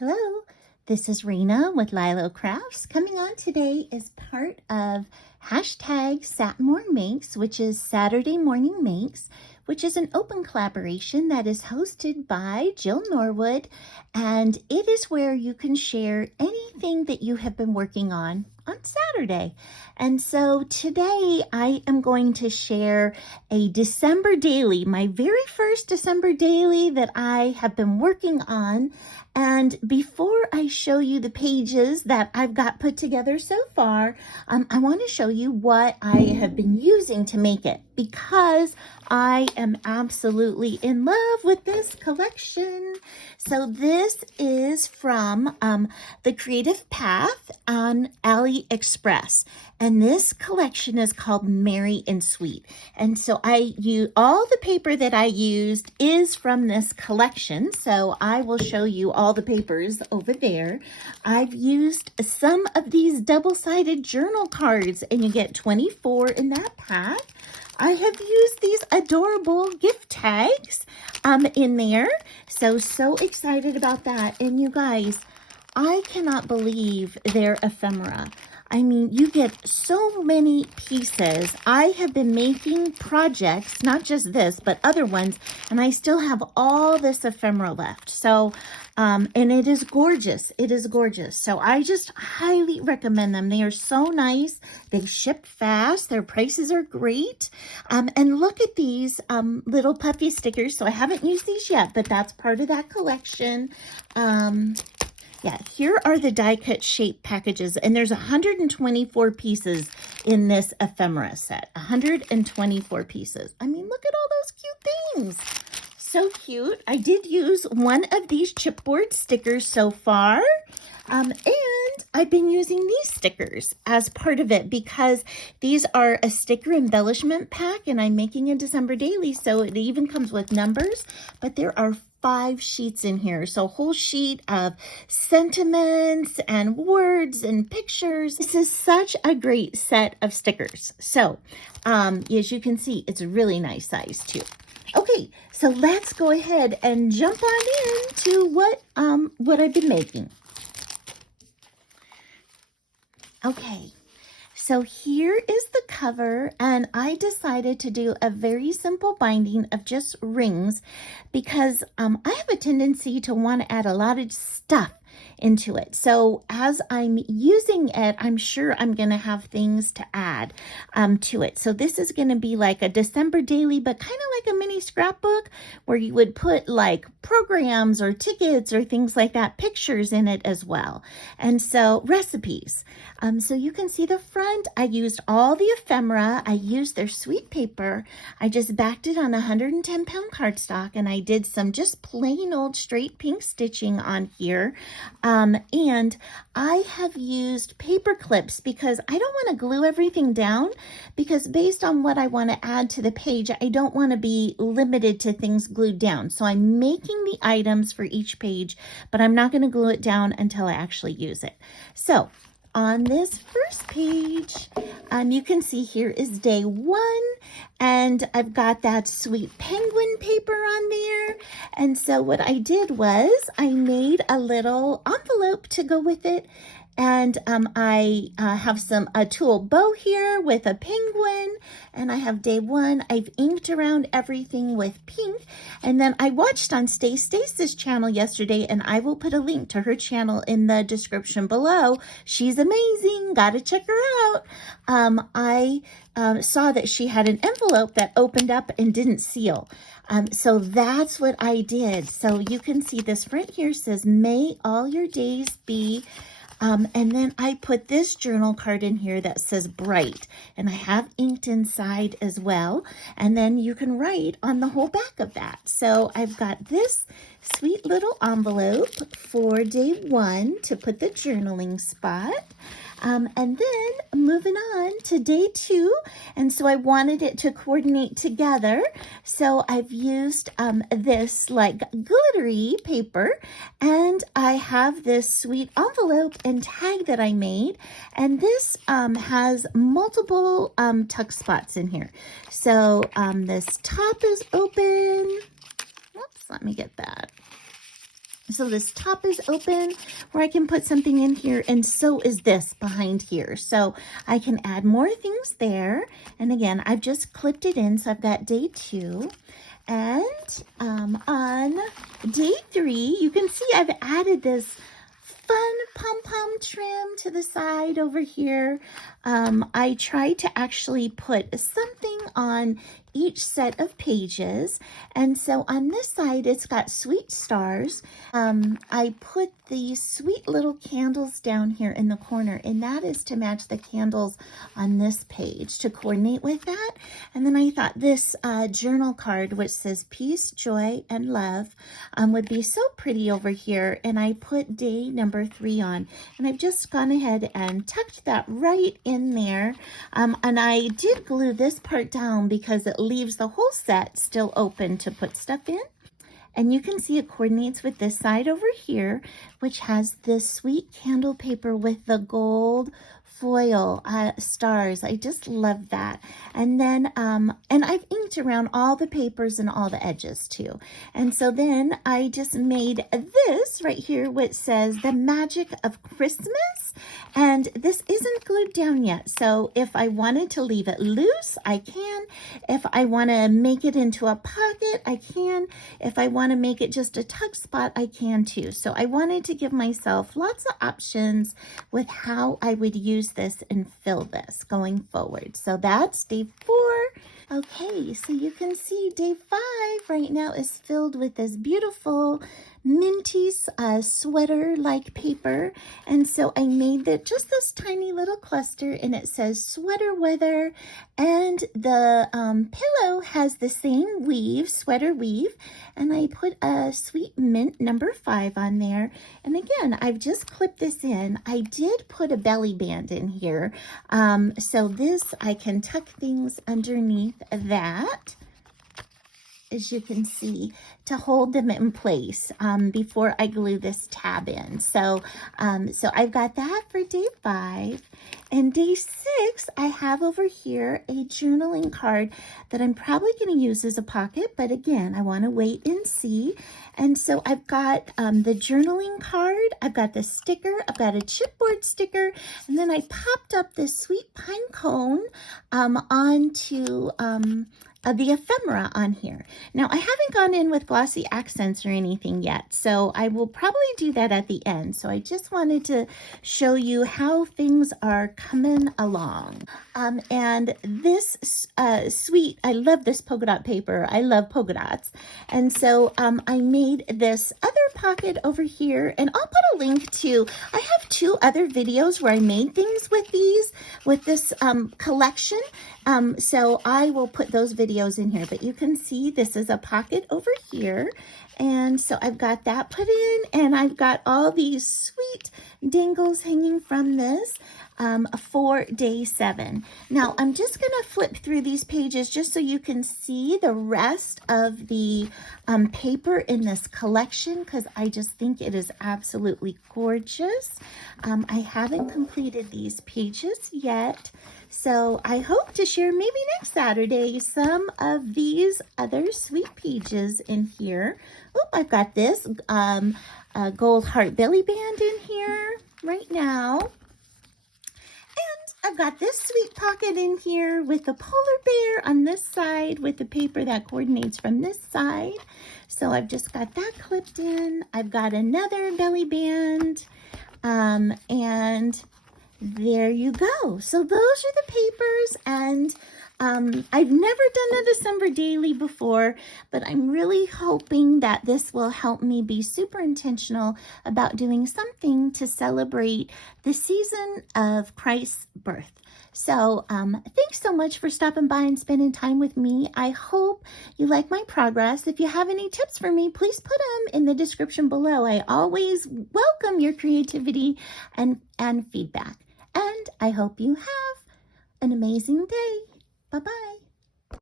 Hello, this is Rena with LYLO Crafts. Coming on today is part of hashtag Satmornmakes, which is Saturday Morning Makes, which is an open collaboration that is hosted by Jill Norwood, and it is where you can share anything that you have been working on Saturday. And so today I am going to share a December daily, my very first December daily that I have been working on. And before I show you the pages that I've got put together so far, I want to show you what I have been using to make it, because I am absolutely in love with this collection. So this is from the Creative Path on AliExpress. And this collection is called Merry and Sweet. And so all the paper that I used is from this collection. So I will show you all the papers over there. I've used some of these double-sided journal cards, and you get 24 in that pack. I have used these adorable gift tags in there. So excited about that. And you guys, I cannot believe they're ephemera. I mean, you get so many pieces. I have been making projects, not just this, but other ones, and I still have all this ephemera left. So, and it is gorgeous. It is gorgeous. So I just highly recommend them. They are so nice. They ship fast. Their prices are great. And look at these little puffy stickers. So I haven't used these yet, but that's part of that collection. Yeah, here are the die-cut shape packages, and there's 124 pieces in this ephemera set. 124 pieces. I mean, look at all those cute things. So cute. I did use one of these chipboard stickers so far, and I've been using these stickers as part of it because these are a sticker embellishment pack, and I'm making a December daily, so it even comes with numbers, but there are 5 sheets in here. So a whole sheet of sentiments and words and pictures. This is such a great set of stickers. So as you can see, it's a really nice size too. Okay, so let's go ahead and jump on into what I've been making. Okay. So here is the cover, and I decided to do a very simple binding of just rings because I have a tendency to want to add a lot of stuff into it. So as I'm using it, I'm sure I'm going to have things to add to it. So this is going to be like a December daily, but kind of like a mini scrapbook where you would put like programs or tickets or things like that, pictures in it as well. And so recipes. So you can see the front. I used all the ephemera. I used their sweet paper. I just backed it on 110-pound cardstock, and I did some just plain old straight pink stitching on here. And I have used paper clips because I don't want to glue everything down, because based on what I want to add to the page, I don't want to be limited to things glued down. So I'm making the items for each page, but I'm not going to glue it down until I actually use it. So on this first page, you can see here is day 1, and I've got that sweet penguin paper on there. And so what I did was I made a little envelope to go with it. And I have a tulle bow here with a penguin, and I have day 1. I've inked around everything with pink, and then I watched on Stace's channel yesterday, and I will put a link to her channel in the description below. She's amazing. Gotta check her out. I saw that she had an envelope that opened up and didn't seal. So that's what I did. So you can see this front here says, "May all your days be..." And then I put this journal card in here that says bright, and I have inked inside as well. And then you can write on the whole back of that. So I've got this sweet little envelope for day 1 to put the journaling spot. And then moving on to day 2, and so I wanted it to coordinate together. So I've used this like glittery paper, and I have this sweet envelope and tag that I made, and this has multiple tuck spots in here. So this top is open. Oops, let me get that. So this top is open where I can put something in here, and so is this behind here. So I can add more things there. And again, I've just clipped it in, so I've got day 2. And on day 3, you can see I've added this fun pom-pom trim to the side over here. I tried to actually put something on each set of pages, and so on this side it's got sweet stars. I put these sweet little candles down here in the corner, and that is to match the candles on this page to coordinate with that. And then I thought this journal card, which says peace, joy, and love, would be so pretty over here, and I put day number 3 on, and I've just gone ahead and tucked that right in there. And I did glue this part down because it leaves the whole set still open to put stuff in. And you can see it coordinates with this side over here, which has this sweet candle paper with the gold foil stars. I just love that. And then, and I've inked around all the papers and all the edges too. And so then I just made this right here, which says the magic of Christmas. And this isn't glued down yet. So if I wanted to leave it loose, I can. If I want to make it into a pocket, I can. If I want to make it just a tuck spot, I can too. So I wanted to give myself lots of options with how I would use this and fill this going forward. So that's day 4. Okay, so you can see day 5 right now is filled with this beautiful minty sweater-like paper. And so I made just this tiny little cluster, and it says sweater weather, and the pillow has the same weave, sweater weave, and I put a sweet mint number 5 on there. And again, I've just clipped this in. I did put a belly band in here, so this I can tuck things underneath that, as you can see, to hold them in place before I glue this tab in. So I've got that for day 5. And day 6, I have over here a journaling card that I'm probably going to use as a pocket, but again, I want to wait and see. And so I've got the journaling card, I've got the sticker, I've got a chipboard sticker, and then I popped up this sweet pine cone onto the ephemera on here. Now, I haven't gone in with glossy accents or anything yet, so I will probably do that at the end. So I just wanted to show you how things are coming along. And this sweet, I love this polka dot paper. I love polka dots. And so I made this other pocket over here, and I'll put a link to, I have 2 other videos where I made things with these, with this collection. So I will put those videos in here, but you can see this is a pocket over here. And so I've got that put in, and I've got all these sweet dangles hanging from this for day 7. Now I'm just going to flip through these pages just so you can see the rest of the paper in this collection, because I just think it is absolutely gorgeous. I haven't completed these pages yet, so I hope to share maybe next Saturday some of these other sweet pages in here. Oh, I've got this gold heart belly band in here right now. I've got this sweet pocket in here with the polar bear on this side with the paper that coordinates from this side. So I've just got that clipped in. I've got another belly band, and there you go. So those are the papers, and I've never done a December daily before, but I'm really hoping that this will help me be super intentional about doing something to celebrate the season of Christ's birth. So thanks so much for stopping by and spending time with me. I hope you like my progress. If you have any tips for me, please put them in the description below. I always welcome your creativity and feedback. And I hope you have an amazing day. Bye-bye.